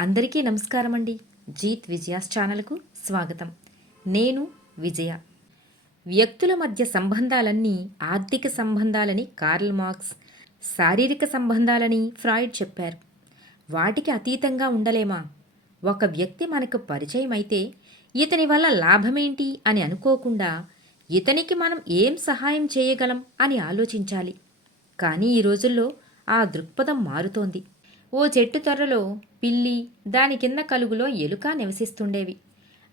అందరికీ నమస్కారం అండి జీత్ విజయాస్ ఛానల్కు స్వాగతం. నేను విజయ. వ్యక్తుల మధ్య సంబంధాలన్నీ ఆర్థిక సంబంధాలని కార్ల్ మార్క్స్ శారీరక సంబంధాలని ఫ్రాయిడ్ చెప్పారు. వాటికి అతీతంగా ఉండలేమా? ఒక వ్యక్తి మనకు పరిచయం అయితే ఇతని వల్ల లాభమేంటి అని అనుకోకుండా ఇతనికి మనం ఏం సహాయం చేయగలం అని ఆలోచించాలి. కానీ ఈ రోజుల్లో ఆ దృక్పథం మారుతోంది. ఓ చెట్టు తొర్రలో పిల్లి దాని కింద కలుగులో ఎలుక నివసిస్తుండేవి.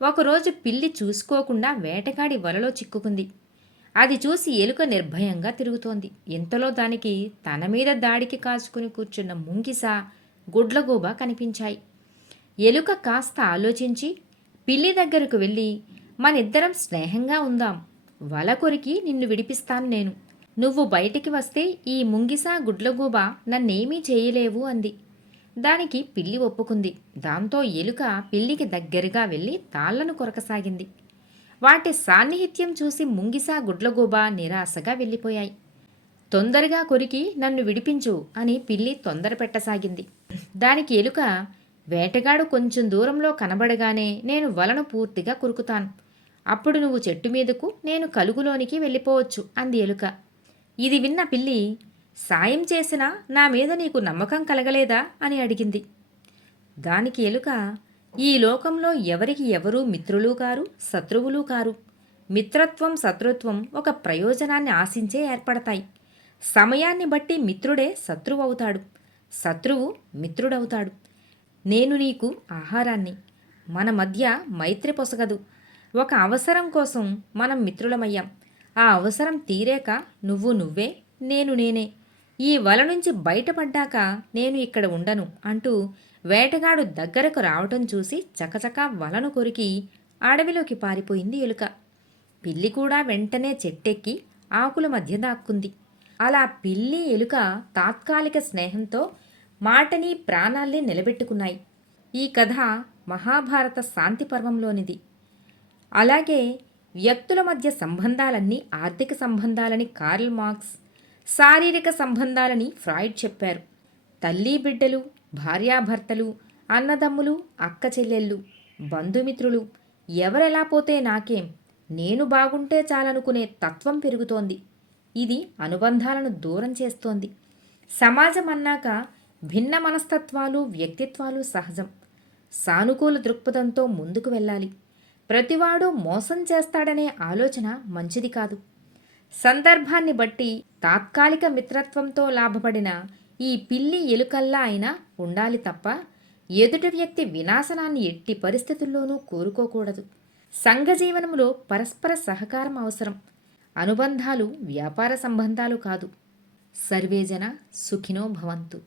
ఒకరోజు పిల్లి చూసుకోకుండా వేటగాడి వలలో చిక్కుకుంది. అది చూసి ఎలుక నిర్భయంగా తిరుగుతోంది. ఇంతలో దానికి తన మీద దాడికి కాచుకుని కూర్చున్న ముంగిస గుడ్లగూబ కనిపించాయి. ఎలుక కాస్త ఆలోచించి పిల్లి దగ్గరకు వెళ్ళి మనిద్దరం స్నేహంగా ఉందాం. వల కొరికి నిన్ను విడిపిస్తాను నేను. నువ్వు బయటికి వస్తే ఈ ముంగిస గుడ్లగూబ నన్నేమీ చేయలేవు అంది. దానికి పిల్లి ఒప్పుకుంది. దాంతో ఎలుక పిల్లికి దగ్గరగా వెళ్ళి తాళ్ళను కొరకసాగింది. వాటి సాన్నిహిత్యం చూసి ముంగిసా గుడ్లగూబ నిరాశగా వెళ్ళిపోయాయి. తొందరగా కొరికి నన్ను విడిపించు అని పిల్లి తొందర పెట్టసాగింది. దానికి ఎలుక వేటగాడు కొంచెం దూరంలో కనబడగానే నేను వలను పూర్తిగా కురుకుతాను. అప్పుడు నువ్వు చెట్టు మీదకు నేను కలుగులోనికి వెళ్ళిపోవచ్చు అంది ఎలుక. ఇది విన్న పిల్లి సాయం చేసినా నా మీద నీకు నమ్మకం కలగలేదా? అని అడిగింది. దానికి ఎలుక ఈ లోకంలో ఎవరికి ఎవరూ మిత్రులు కారు శత్రువులు కారు? మిత్రత్వం శత్రుత్వం ఒక ప్రయోజనాన్ని ఆశించే ఏర్పడతాయి. సమయాన్ని బట్టి మిత్రుడే శత్రువు అవుతాడు. శత్రువు మిత్రుడవుతాడు. నేను నీకు ఆహారాన్ని మన మధ్య మైత్రి పొసగదు. ఒక అవసరం కోసం మనం మిత్రులమయ్యాం. ఆ అవసరం తీరేక నువ్వు నువ్వే నేను నేనే. ఈ వల నుంచి బయటపడ్డాక నేను ఇక్కడ ఉండను అంటూ వేటగాడు దగ్గరకు రావటం చూసి చకచకా వలను కొరికి అడవిలోకి పారిపోయింది ఎలుక. పిల్లి కూడా వెంటనే చెట్టెక్కి ఆకుల మధ్య దాక్కుంది. అలా పిల్లి ఎలుక తాత్కాలిక స్నేహంతో మాటని ప్రాణాల్ని నిలబెట్టుకున్నాయి. ఈ కథ మహాభారత శాంతి పర్వంలోనిది. అలాగే వ్యక్తుల మధ్య సంబంధాలన్నీ ఆర్థిక సంబంధాలని కార్ల్ మార్క్స్ శారీరక సంబంధాలని ఫ్రాయిడ్ చెప్పారు. తల్లి బిడ్డలు భార్యాభర్తలు అన్నదమ్ములు అక్క చెల్లెళ్ళు బంధుమిత్రులు ఎవరెలా పోతే నాకేం నేను బాగుంటే చాలనుకునే తత్వం పెరుగుతోంది. ఇది అనుబంధాలను దూరం చేస్తోంది. సమాజం అన్నాక భిన్న మనస్తత్వాలు వ్యక్తిత్వాలు సహజం. సానుకూల దృక్పథంతో ముందుకు వెళ్ళాలి. ప్రతివాడు మోసం చేస్తాడనే ఆలోచన మంచిది కాదు. సందర్భాన్ని బట్టి తాత్కాలిక మిత్రత్వంతో లాభపడిన ఈ పిల్లి ఎలుకల్లా అయినా ఉండాలి తప్ప ఎదుటి వ్యక్తి వినాశనాన్ని ఎట్టి పరిస్థితుల్లోనూ కోరుకోకూడదు. సంఘజీవనంలో పరస్పర సహకారం అవసరం. అనుబంధాలు వ్యాపార సంబంధాలు కాదు. సర్వేజన సుఖినో భవంతు.